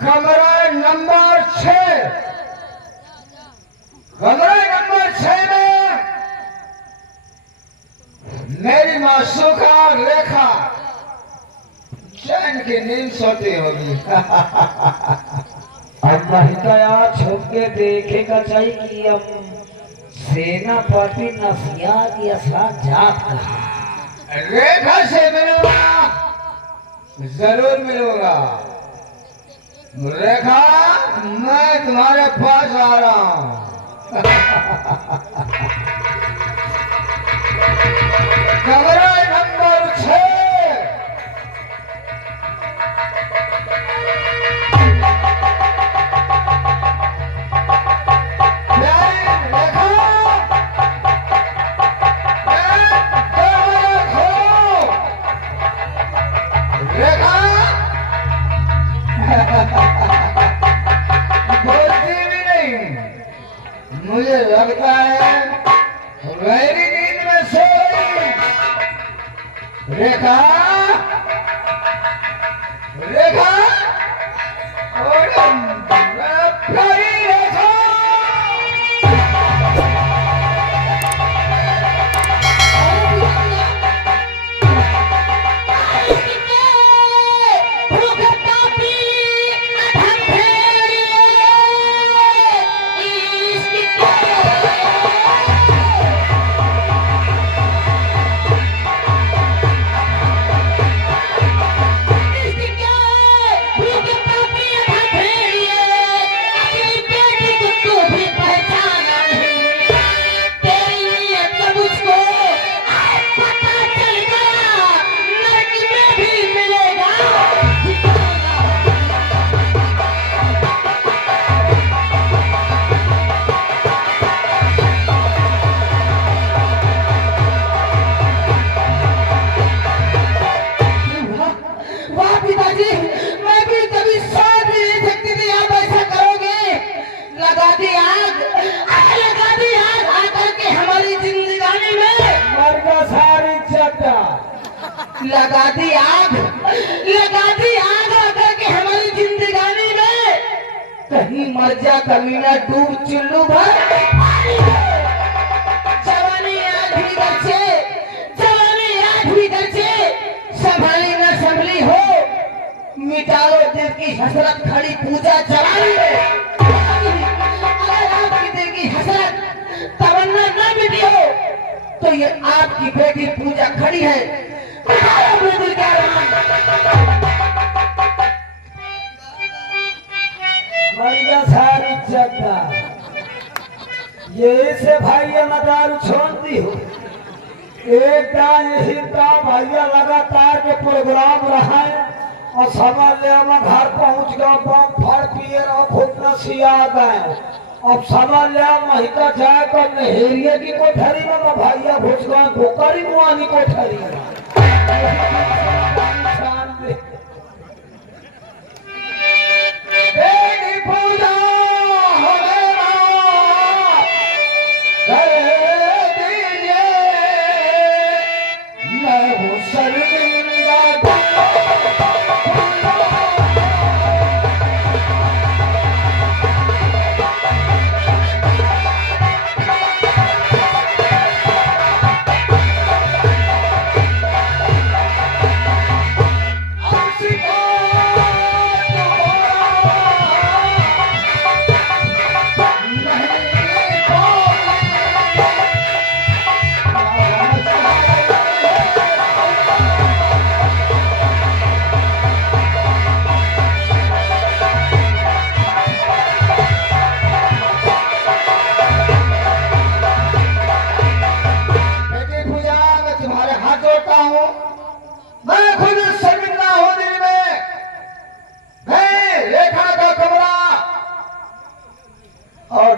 कमरा नंबर 6, कमरा नंबर 6 में मेरी मासूका रेखा चैन की नींद सोती होगी। अब महिकाया छुप के देखेगा चाहिए कि अब सेनापति नसिया की असला जात कहाँ। रेखा से मिलूंगा, जरूर मिलूंगा। रेखा, मैं तुम्हारे पास आ रहा हूं। कमरा नंबर 6। बोलती भी नहीं, मुझे लगता है मेरी नींद में सो रही। रेखा, रेखा, प्यारी रेखा। लगा दी आग, लगा दी आग आकर के हमारी जिंदगानी में। कहीं मर जा कमीना, डूब चुल्लू भर। जवानी आज भी घर से, जवानी आज भी घर से संभाली न संभली हो। मिटाओ दिल की हसरत, खड़ी पूजा जवानी में। अगर आपकी दिल की हसरत तमन्ना न मिटी हो तो ये आपकी बेटी पूजा खड़ी है। सारी जगह ये से भाई मदारू छोड़ती हो। एक यही भैया लगातार के प्रोग्राम रहा है और समझ ले मैं घर पहुंच गया, बम फड़ पिए रहो, फूटना सिया गए। अब समझ ले महिका जाए तो नहेरिया की कोठरी में भैया घुस गए, भोकरी मुआनी कोठरी में।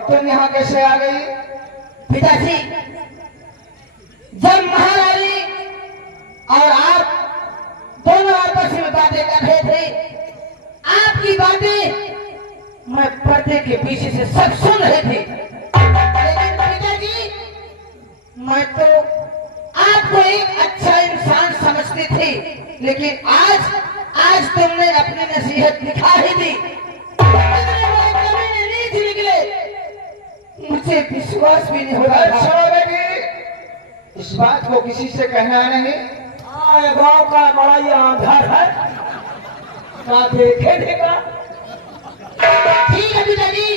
तुम यहाँ कैसे आ गई? पिताजी, जब महारानी और आप दोनों आपस में बातें कर रहे थे, आपकी बातें मैं पर्दे के पीछे से सब सुन रहे थे। लेकिन पिताजी, मैं तो आपको एक अच्छा इंसान समझती थी, लेकिन आज तुमने अपनी नसीहत दिखा ही दी। मुझसे विश्वास भी नहीं हो रहा था। अच्छा बेटी, इस बात को किसी से कहना नहीं। हाँ, ये गांव का बड़ा ये आधार है ना, देखे देगा। ठीक है पिताजी,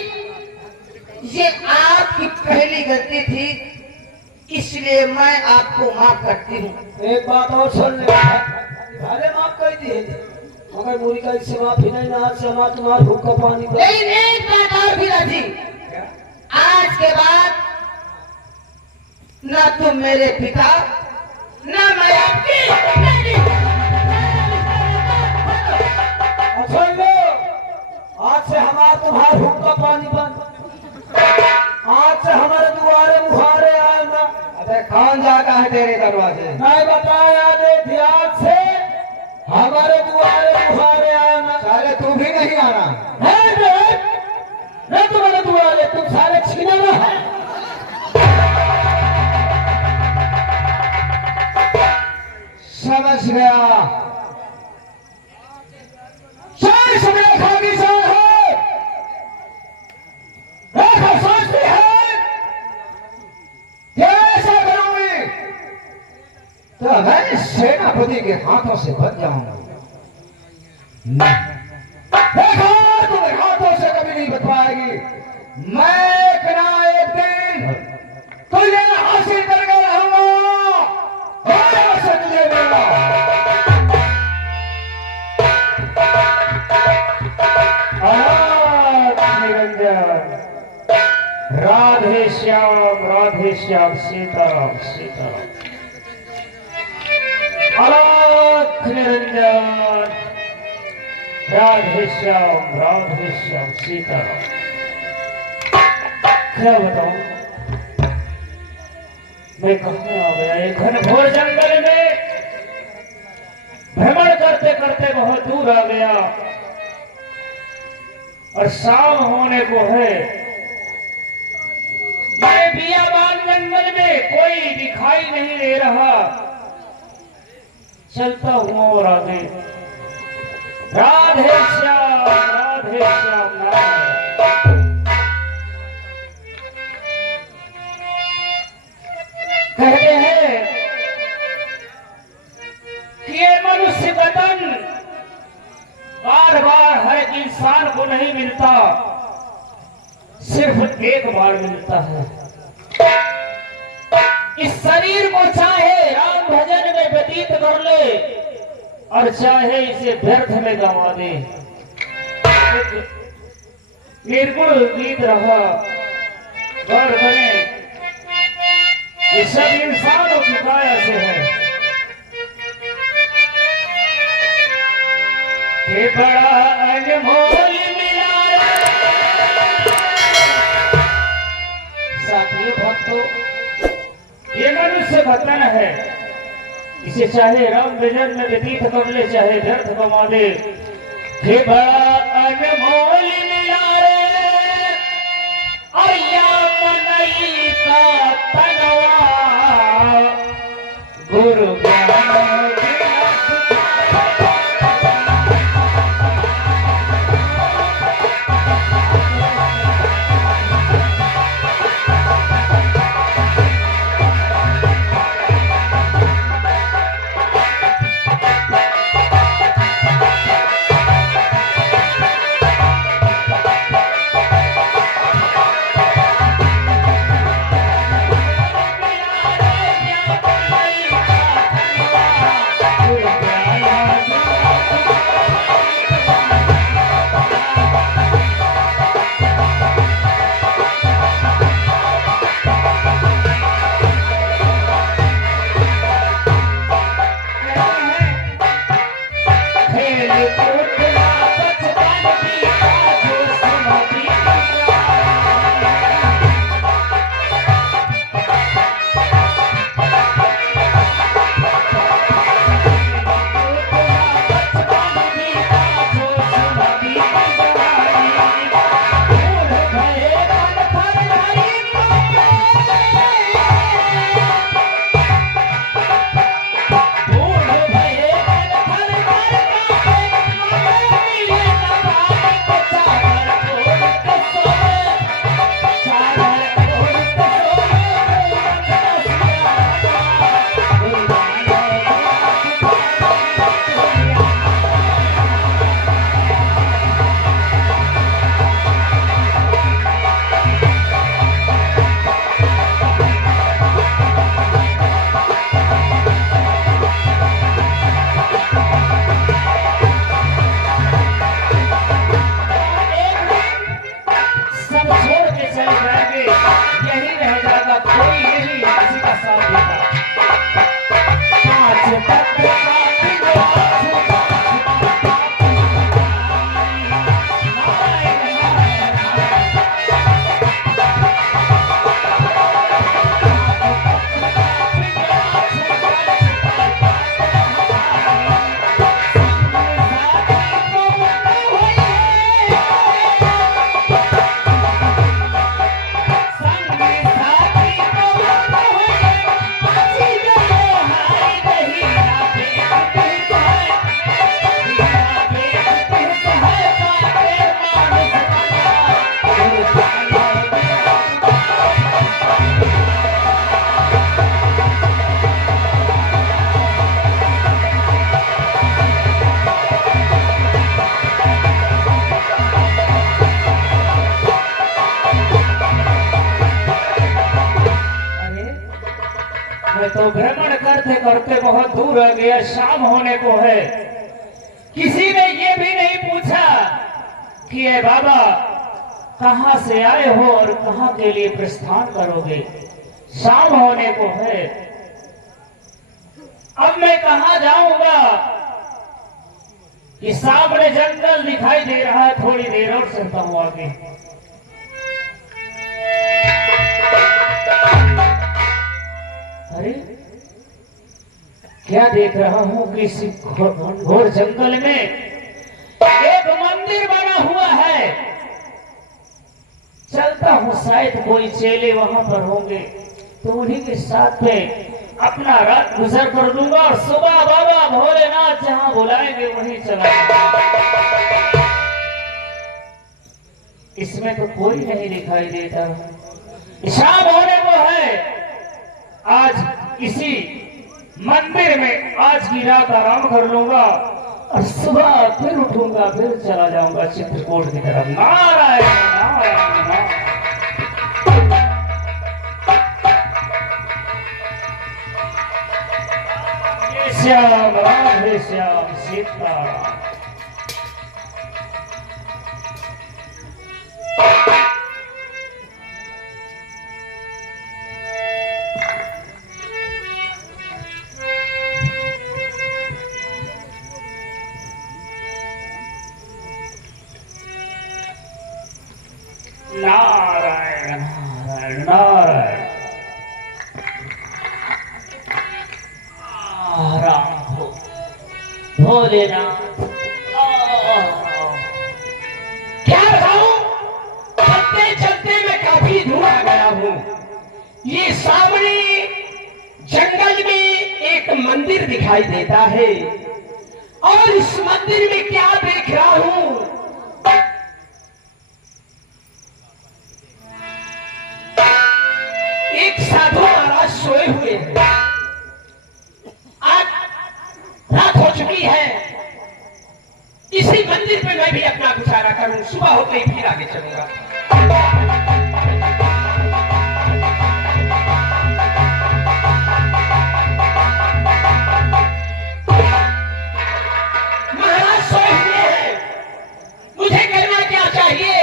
ये आपकी पहली गलती थी, इसलिए मैं आपको माफ करती हूँ। एक बात और सुन ले, भले माफ कर दिए मगर मुरी का इससे माफी नहीं, ना से ना तुम्हारा भूख का पानी का। लेकिन एक बात और पिताजी, आज के बाद ना तुम मेरे पिता ना मैं आपकी। सुन लो, आज से हमारा तुम्हारा भूख का पानी बंद। आज से हमारे दुआरे मुहारे आए ना। अबे कौन जाता है तेरे दरवाजे? नहीं बताया दे ध्यान से, हमारे दुआरे मुहारे आए ना। साले तू भी नहीं आना। नहीं तुम्हारे दुआरे, तुम सारे छीने ना है। समझ गया। सारे समय खागी साल है, देखो सोचती है क्या ऐसा करूंगी तो मैं सेनापति के हाथों से बच जाऊंगा। देखो तुम्हें हाथों से कभी नहीं बच पाएगी। मैं एक ना एक दिन तुझे हासिल करके रहूंगा, और से तुझे मिलूंगा। निरंजन, राधे श्याम सीताराम सीताराम। अलख निरंजन, राधे श्याम सीताराम। क्या बताऊं, मैं कहाँ आ गया? एक घनघोर जंगल में भ्रमण करते करते बहुत दूर आ गया और शाम होने को है। ये बियाबान जंगल में कोई दिखाई नहीं दे रहा। चलता हूँ और आगे। राधे श्याम नाम। कहते हैं कि ये मनुष्य वतन बार बार हर इंसान को नहीं मिलता, सिर्फ एक बार मिलता है। इस शरीर को चाहे राम भजन में व्यतीत कर ले और चाहे इसे व्यर्थ में गंवा दे। निर्गुण गीत रहा गौर बने, ये सब इंसानों की काया से है। ये बड़ा अनमोल मिला साथी भक्तों, ये मनुष्य वतन है, इसे चाहे राम भजन में व्यतीत कर ले चाहे व्यर्थ गंवा दे। ये बड़ा अनमोल मिला रे और या मनई का तनवा गुरु मैं तो भ्रमण करते करते बहुत दूर आ गया, शाम होने को है। किसी ने ये भी नहीं पूछा कि ए बाबा कहां से आए हो और कहां के लिए प्रस्थान करोगे। शाम होने को है, अब मैं कहां जाऊंगा। ये सामने जंगल दिखाई दे रहा है, थोड़ी देर और चलता हूं आगे। अरे क्या देख रहा हूं कि इस घोर जंगल में एक मंदिर बना हुआ है। चलता हूं, शायद कोई चेले वहां पर होंगे, तो उन्हीं के साथ में अपना रात गुजर कर दूंगा और सुबह बाबा भोलेनाथ जहां बुलाएंगे वहीं चला जाऊंगा। इसमें तो कोई नहीं दिखाई देता। शाम होने को है, आज इसी मंदिर में आज की रात आराम कर लूंगा और सुबह फिर उठूंगा, फिर चला जाऊंगा चित्रकूट की तरफ। नारायण नारायण नारायण। श्याम राधे श्याम सीताराम। नारायण नारायण नारायण। राम हो भोलेनाथ। क्या बताऊं, चलते चलते मैं काफी दूर आ गया हूँ। ये सामने जंगल में एक मंदिर दिखाई देता है और इस मंदिर में क्या देख रहा हूँ, एक साधु महाराज सोए हुए हैं। आज रात हो चुकी है, इसी मंदिर पे मैं भी अपना गुजारा करूं, सुबह होते ही फिर आगे चलूंगा। महाराज सोए हुए हैं, मुझे करना क्या चाहिए,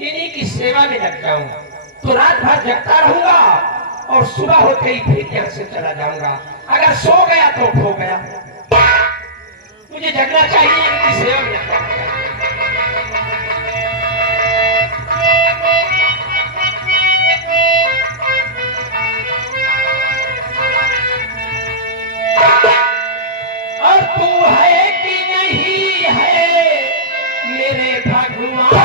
इन्हीं की सेवा में लग जाऊं तो रात भर जगता रहूंगा और सुबह होते ही फिर यहां से चला जाऊंगा। अगर सो गया तो खो गया, मुझे जगना चाहिए, इनकी सेवा में लगना चाहिए। और तू है कि नहीं है मेरे भगवान,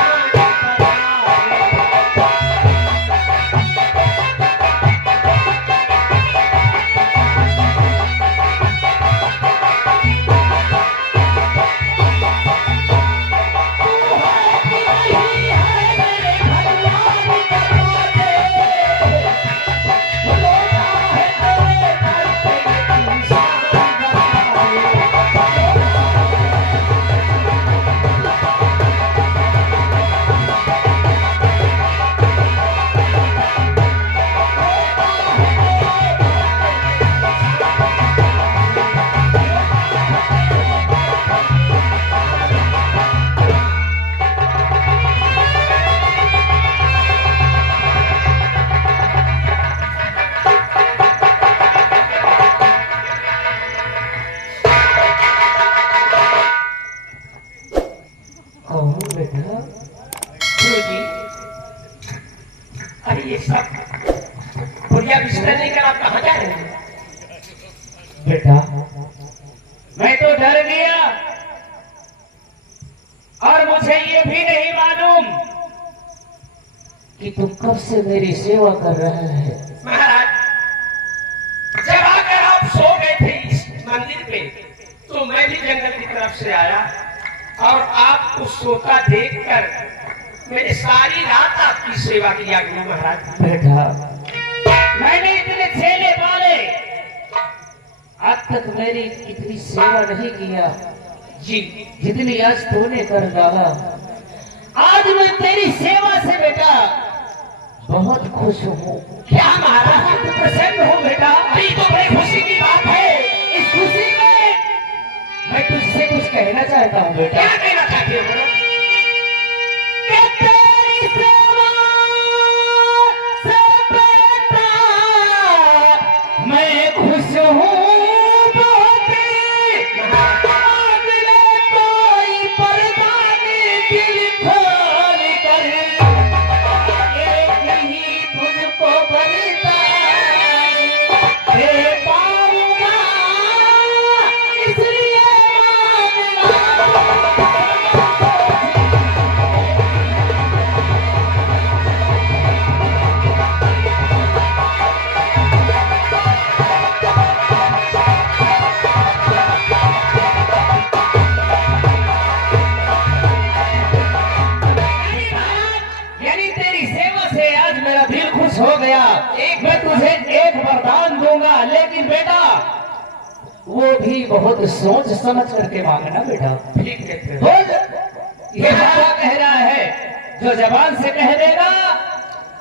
अरे ये सब बढ़िया बिस्तर लेकर आप कहाँ जा रहे हैं? बेटा मैं तो डर गया और मुझे ये भी नहीं मालूम कि तुम कब से मेरी सेवा कर रहे हैं। महाराज, जब आकर आप सो गए थे इस मंदिर पे, तो मैं भी जंगल की तरफ से आया और आपको सोता देखकर मैंने सारी रात आपकी सेवा किया। गुरु महाराज, बेटा मैंने इतने चेले पाले, आज तक मेरी इतनी सेवा नहीं किया जी, जितनी आज तूने कर डाला। आज मैं तेरी सेवा से बेटा बहुत खुश हूँ। क्या महाराज प्रसन्न हो बेटा? ये तो बड़ी खुशी की बात है। इस खुशी में मैं तुझसे कुछ कहना चाहता हूँ बेटा। क्या कहना चाहते हो बेटा? कि तेरी सेवा से बेटा मैं खुश हूँ बहुत। अगले कोई परवाने दिल खोल कर एक ही तुझको बरसाए दे पाऊंगा, इसलिए मांगना। यानी तेरी सेवा से आज मेरा दिल खुश हो गया। मैं तुझे एक वरदान दूंगा, लेकिन बेटा वो भी बहुत सोच समझ करके मांगना बेटा। ठीक कहते हो। बोल, ये बाबा कह रहा है, जो जबान से कह देगा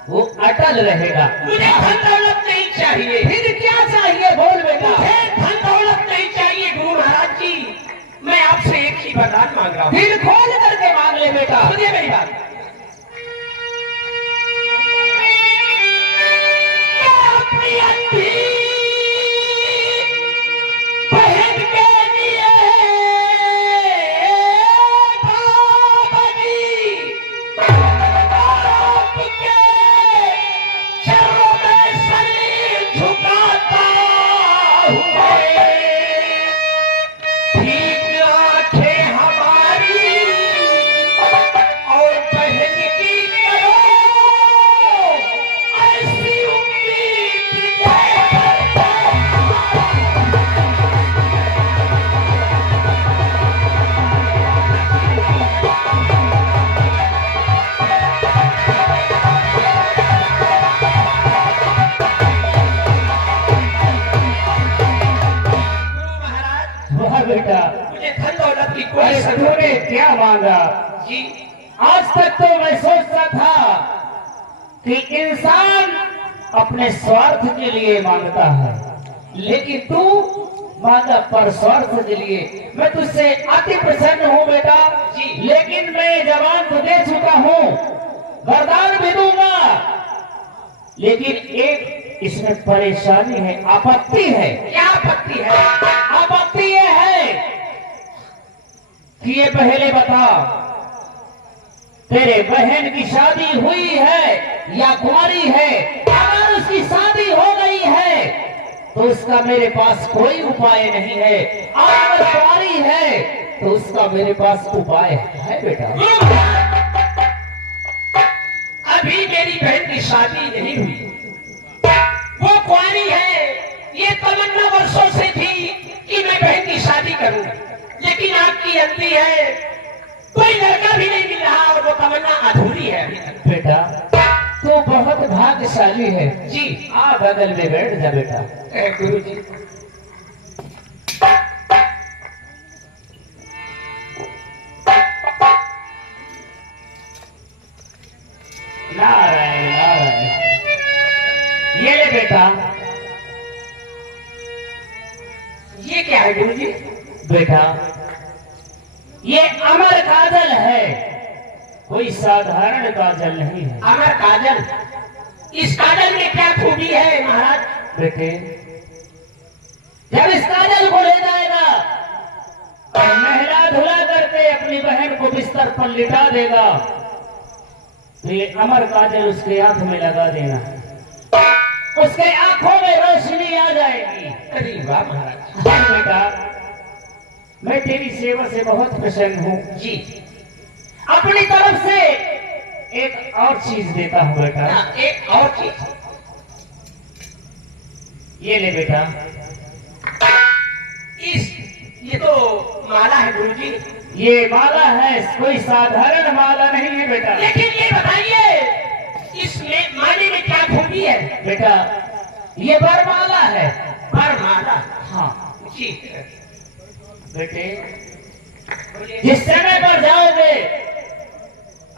वो अटल रहेगा। मुझे धन दौलत नहीं चाहिए। फिर क्या चाहिए? बोल बेटा। मुझे धन दौलत नहीं चाहिए गुरु महाराज जी। मैं आपसे एक ही वरदान मांग रहा हूँ। दिल खोल करके मांग ले बेटा। सुनिए मेरी बात। अपनी अच्छी बहन के लिए बाबा जी आपके चरणों में शरीर झुकाता हुआ ठीक आंखें हमारी और बहन की करो ऐसी उम्मीद गुरु महाराज वाह बेटा। मुझे धन दौलत की कोई अरे जरूरत तूने क्या मांगा? जी। आज तक तो मैं सोचता था कि इंसान अपने स्वार्थ के लिए मांगता है, लेकिन तू मांगा पर स्वार्थ के लिए। मैं तुझसे अति प्रसन्न हूँ बेटा जी। लेकिन मैं जवान तो दे चुका हूँ, वरदान भी दूंगा, लेकिन एक इसमें परेशानी है, आपत्ति है। क्या आपत्ति है? आपत्ति ये है कि ये पहले बता, तेरे बहन की शादी हुई है या कुंवारी है? अगर उसकी शादी हो गई है तो उसका मेरे पास कोई उपाय नहीं है, और अगर कुंवारी है तो उसका मेरे पास उपाय है बेटा। गुरु महाराज, अभी मेरी बहन की शादी नहीं हुई, वो कुंवारी है। ये तमन्ना वर्षों से थी कि मैं बहन की शादी करूं, लेकिन आपकी अंती है, कोई लड़का भी नहीं मिल रहा और वो तमन्ना अधूरी है अभी तक। बेटा तू बहुत भाग्यशाली है जी। आ बगल में बैठ जा बेटा। गुरु जी। नारायण नारायण। ये ले बेटा। ये क्या है गुरु जी? बेटा ये अमर काजल है, कोई साधारण काजल नहीं है। अमर काजल? इस काजल में क्या खूबी है महाराज? बेटे जब इस काजल को ले जाएगा और नहला धुला करके अपनी बहन को बिस्तर पर लिटा देगा, तो ये अमर काजल उसके आंख में लगा देना, उसके आंखों में रोशनी आ जाएगी। अरे वाह महाराज। हाँ बेटा, मैं तेरी सेवा से बहुत प्रसन्न हूँ जी। अपनी तरफ से एक और चीज देता हूँ बेटा। एक और चीज। ये ले बेटा। ये तो माला है गुरु जी। ये माला है, कोई साधारण माला नहीं है बेटा। लेकिन ये बताइए इसमें माले में क्या खूबी है? बेटा ये वरमाला है। वरमाला? हाँ ठीक है बेटे, जिस समय पर जाओगे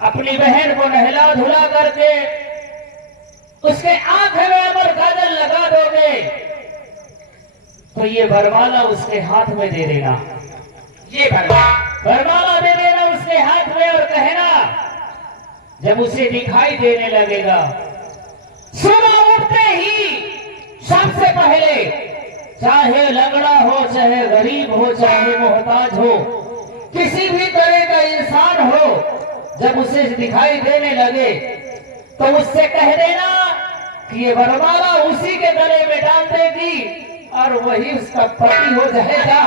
अपनी बहन को नहला धुला करके उसके आंख में अगर काजल लगा दोगे तो ये वरमाला उसके हाथ में दे देना, ये वरमाला दे देना उसके हाथ में और कहना जब उसे दिखाई देने लगेगा सुबह उठते ही सबसे पहले, चाहे लंगड़ा हो, चाहे गरीब हो, चाहे मोहताज हो, किसी भी तरह का इंसान हो, जब उसे दिखाई देने लगे तो उससे कह देना कि ये वरमाला उसी के गले में डाल देगी और वही उसका पति हो जाएगा।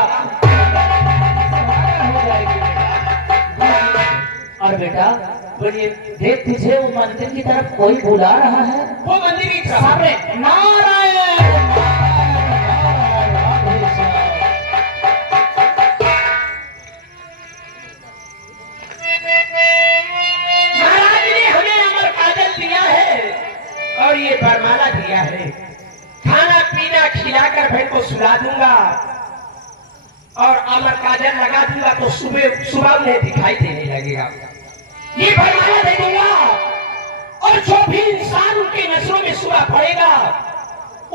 और बेटा बोलिए, देख तुझे वो मंदिर की तरफ कोई बुला रहा है। वो मंदिर की तरफ सामने नारायण महाराज ने हमें अमर काजल दिया है और ये वरमाला दिया है। खाना पीना खिलाकर बहन को सुला दूंगा और अमर काजल लगा दूंगा तो सुबह सुबह उन्हें दिखाई देने लगेगा। ये वरमाला दे दूंगा और जो भी इंसान उनके नजरों में सुबह पड़ेगा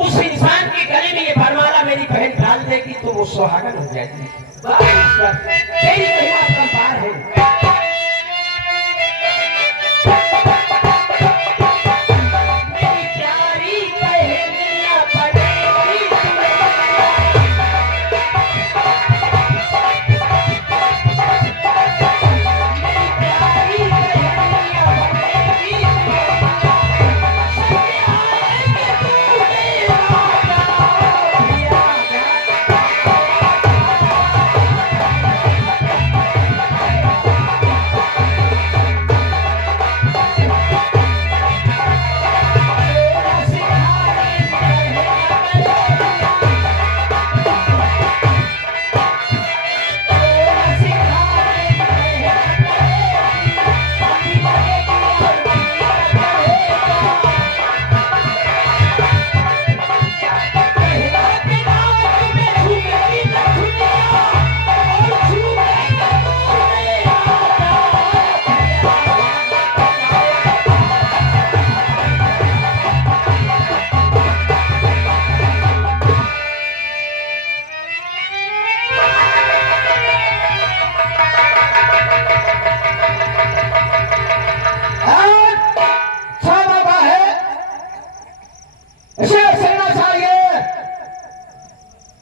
उस इंसान के गले में ये वरमाला मेरी बहन डाल देगी तो वो सुहागन हो जाएगी। तेरी महिमा अपरंपार है।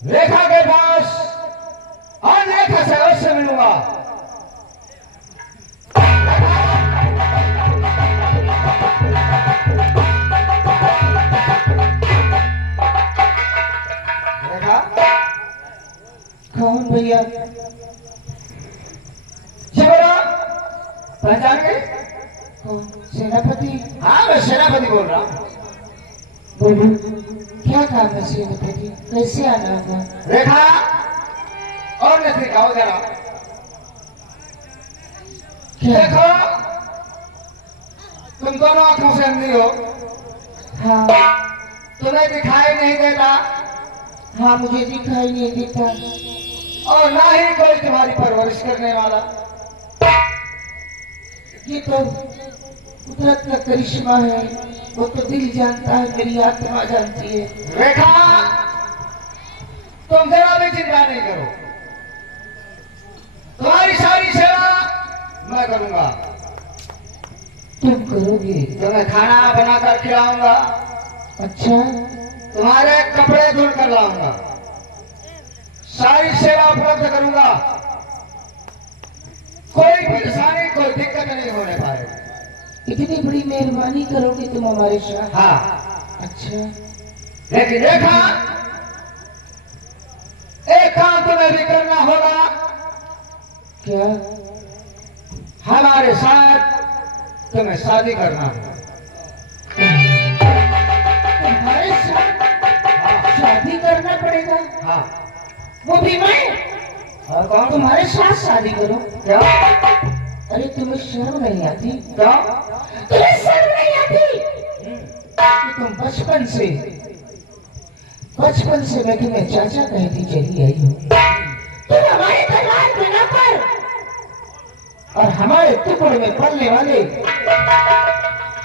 रेखा के पास और रेखा से अवश्य मिलूंगा। रेखा कौन भैया? शिवरा पहचान गए? कौन? सेनापति? हाँ मैं सेनापति बोल रहा हूँ। बोलो, क्या काम है सेनापति? कैसे आना होगा? रेखा और नेत्री आओ जरा। क्या? देखो तुम दोनों आंखों से अंधी हो, हाँ तुम्हें दिखाई नहीं देता हाँ, मुझे दिखाई नहीं देता और ना ही कोई तुम्हारी परवरिश करने वाला। ये तो कुदरत का करिश्मा है, वो तो दिल जानता है, मेरी आत्मा जानती है। रेखा तुम जरा भी चिंता नहीं करो, तुम्हारी सारी सेवा मैं करूंगा। तुम करोगे? तुम्हें खाना बनाकर खिलाऊंगा, अच्छा, तुम्हारे कपड़े धुल कर लाऊंगा, सारी सेवा उपलब्ध करूंगा, कोई परेशानी कोई दिक्कत नहीं होने पाएगी। इतनी बड़ी मेहरबानी करोगे तुम हमारे साथ? हाँ अच्छा, लेकिन रेखा एक काम तुम्हें भी करना होगा। क्या? हमारे साथ तुम्हें शादी करना होगा। तुम्हारे साथ शादी करना पड़ेगा? हाँ वो भी मैं? और कौन? तुम्हारे साथ शादी करो? क्या अरे तुम्हें शर्म नहीं आती? क्या? तुम्हें शर्म नहीं आती कि तुम बचपन से मैं तुम्हें चाचा कहती चली आई हूँ। तुम हमारे दरबार में न पर और हमारे टुकड़े में पलने वाले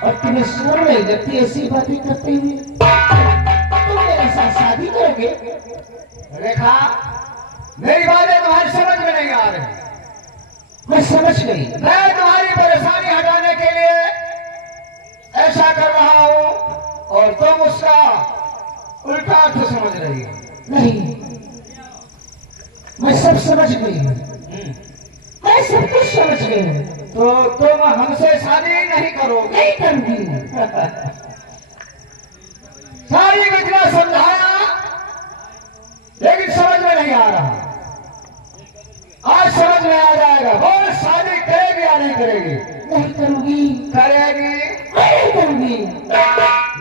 और तुम्हें शर्म नहीं लगती ऐसी बातें करते हुए? तुम मेरे साथ शादी करोगे? रेखा, मेरी बातें तुम्हारी समझ में नहीं आ रही। मैं समझ गई। मैं तुम्हारी परेशानी हटाने के लिए ऐसा कर रहा हूं और तुम उसका उल्टा अर्थ समझ रही हो। नहीं, मैं सब समझ गई हूँ। मैं सब कुछ समझ गई हूँ। तो तुम हमसे शादी नहीं करोगे? नहीं करूंगी। सारी घटना समझाया लेकिन समझ में नहीं आ रहा। आज समझ में आ जाएगा। बोल, शादी करेगी या नहीं करेगी? नहीं करूंगी। करेगी? नहीं करूंगी।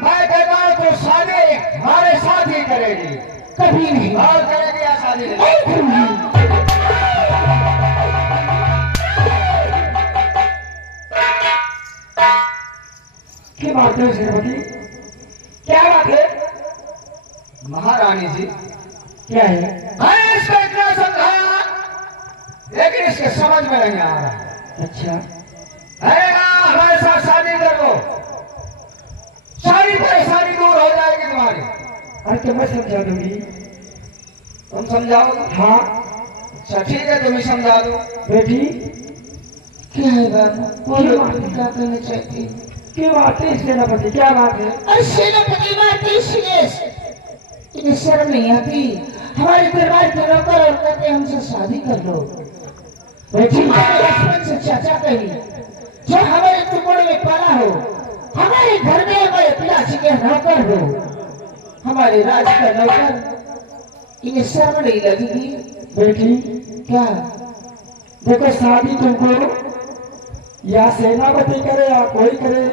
मैं कहता हूं तो शादी हमारे साथ ही करेगी। कभी नहीं। और करेगी या शादी नहीं? नहीं करूंगी। क्या बात है श्रीमती? क्या बात है? महारानी जी, क्या है? मैंने इसको इतना समझाया लेकिन इसके समझ में नहीं आ रहा। अच्छा, है ना, हमारे साथ शादी कर लो, सारी परेशानी दूर हो जाएगी तुम्हारी। अरे तो मैं समझा दूंगी। तुम समझाओगे? हाँ अच्छा ठीक है, तुम ही समझा दो। बेटी। क्या है बाबू? बोलो, तुम क्या कहना चाहती हो? क्यों आते हैं सेनापति? क्या बात है? अरे सेनापति बात इसलिए इन्हें शर्म नहीं आती। हमारे दरबार के नौकर और कहते हमसे शादी कर लो। बेटी, बचपन से चाचा कही जो हमारे टुकड़े में पला हो, हमारे घर में हमारे पिताजी के नौकर हो, हमारे राज का नौकर, इन्हें शर्म नहीं लगेगी? बेटी, क्या? देखो, शादी तुमको या सेनापति करे या कोई करे,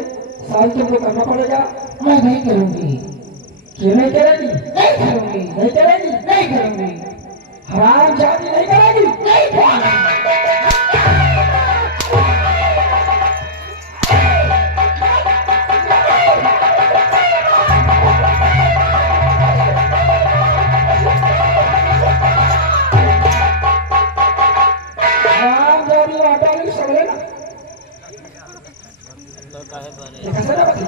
शादी तुमको करना पड़ेगा। मैं नहीं करूंगी। क्यों नहीं करेगी? नहीं करूंगी। नहीं करेगी? नहीं करूंगी। हराम शादी नहीं करेगी? नहीं करूंगी। हराम जादी आटा नहीं सगले ना। देखा सेनापति,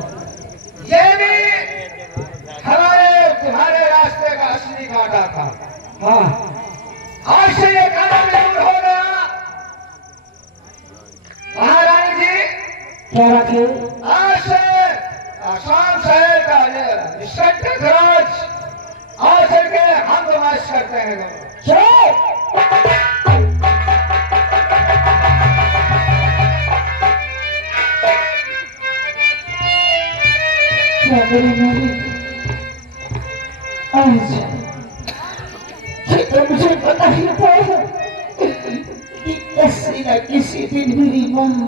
ये भी हमारे तुम्हारे रास्ते का असली कांटा था। हाँ, आज से ये कांटा जरूर होगा। महारानी जी, क्या बात है? आज से आसाम शहर का निष्कंटक राज आज के हम नुमाइश करते हैं। चलो। क्या करें मालिक? आज ये तो मुझे पता ही था कि किसी न किसी दिन मेरी माँ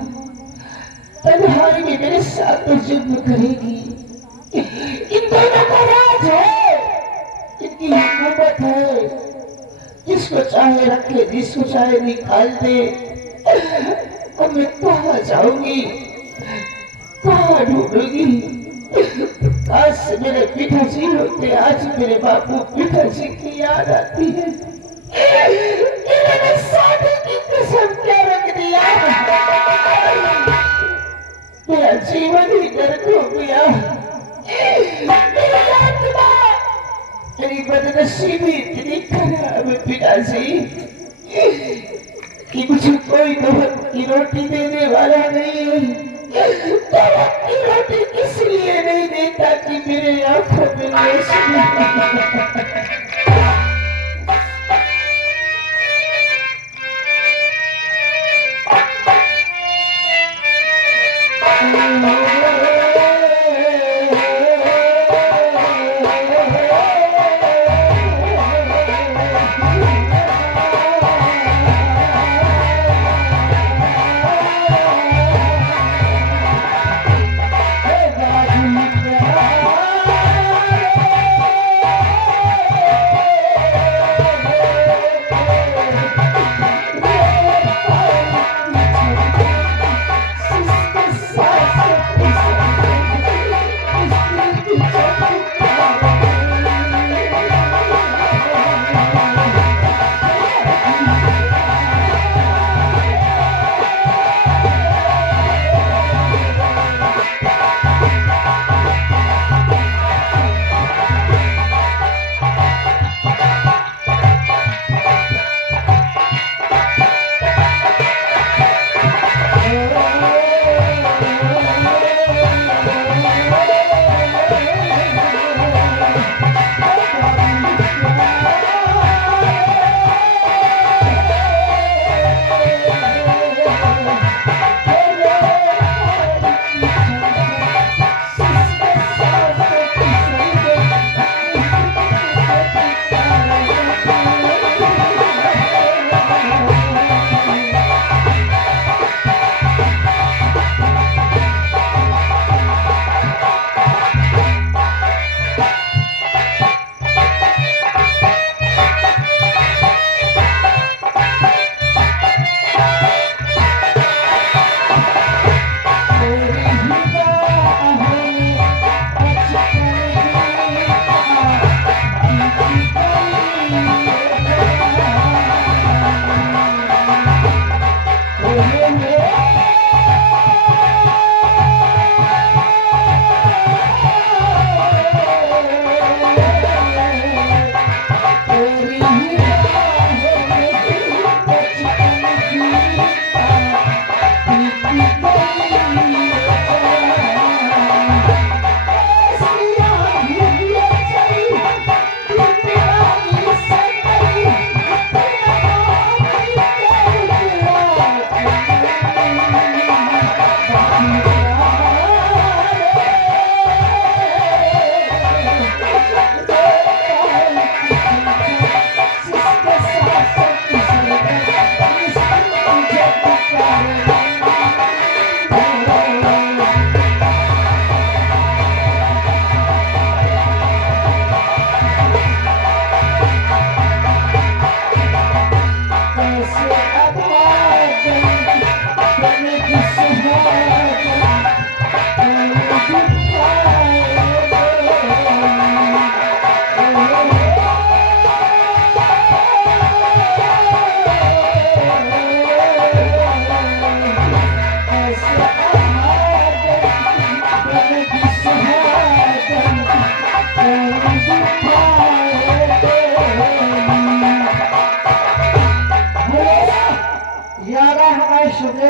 तन्हाई में मेरे साथ तो जुर्म करेगी। इन दोनों का राज है, इनकी हुकूमत है, जिसको चाहे रखे, जिसको चाहे निकाल दे। अब मैं कहाँ जाऊंगी, कहाँ ढूंढूंगी? आज मेरे पिताजी होते, आज मेरे बापू पिताजी की याद आती है। इन्होंने शादी की कसम क्या रख दिया, मेरा जीवन ही नरक हो गया। मेरी आत्मा, मेरी बदनसीबी इतनी खराब है पिताजी कि मुझे कोई नमक की रोटी देने वाला नहीं है। नमक की रोटी इसलिए नहीं देता कि मेरे आंखों में रोशनी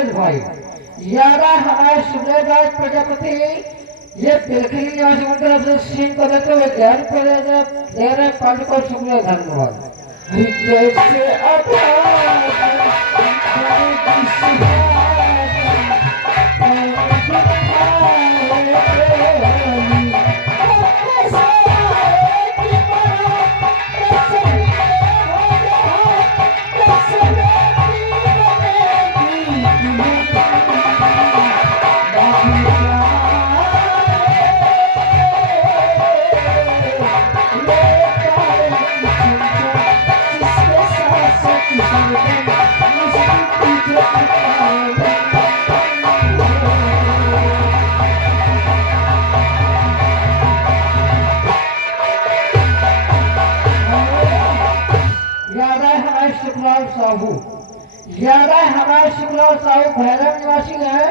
सुरेश भाई, यारा हमारे सुरेश भाई प्रजापति, ये बिल्कुल निवासी की तरफ से सीन को देते हुए ध्यान को दे रहे पंड को शुक्रिया धन्यवाद। जैसे ज्यादा हमारे शुक्लाल साहू भैरव निवासी है,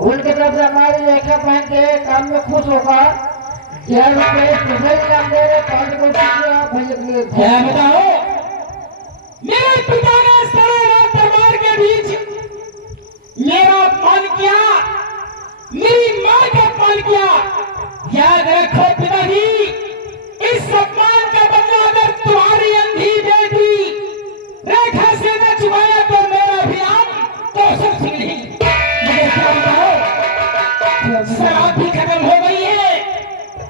उनके तरफ से हमारी रेखा पहन के काम में खुश होकर 11 रुपए स्पेशल इनाम दे रहे पांच को भैया क्या बताओ, मेरे पिता ने सारे रात दरबार के बीच मेरा अपमान किया, मेरी मां का अपमान किया। याद रखो पिताजी, इस अपमान का बदला अगर तुम्हारी अंधी बेटी रेखा से न चुकाया तो मेरा अभियान तो सब सिंह नहीं। मुझे क्या बताओ, शराब भी खत्म हो गई है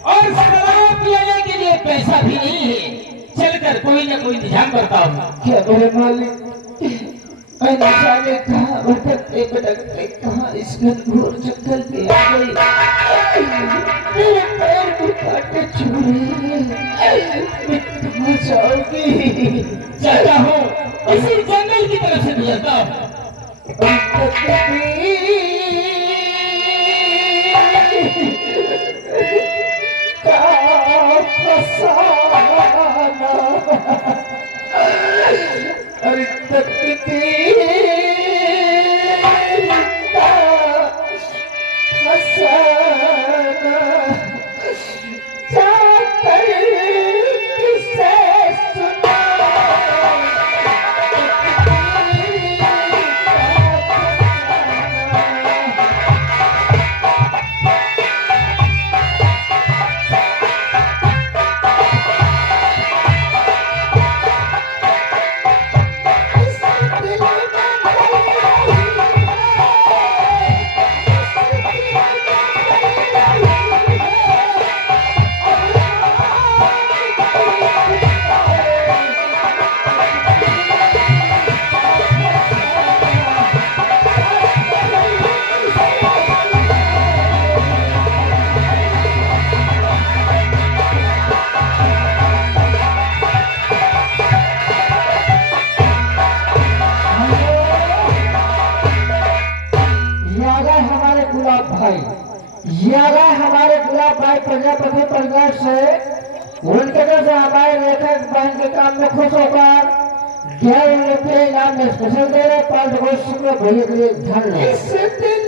और शराब पीने के लिए पैसा भी नहीं है। चलकर कोई न कोई इंतजाम करता हूँ। क्या मेरे मालिक, मैं न जाने कहाँ भटकते भटकते कहाँ इस घनघोर जंगल में आ गई। मेरे पैर में कांटे चुभ रहे हैं, मैं कहाँ जाऊंगी? जाता हूँ, इसी जंगल की तरफ से गुजरता हूँ। अरे तकती हमारे गुलाब भाई प्रजापति परिवार से, उनके तरफ से हमारे लेखक बहन के काम में खुश होकर 11 रुपये इनाम में स्पेशल दे रहे 5 शुक्र भैया के लिए धन्यवाद।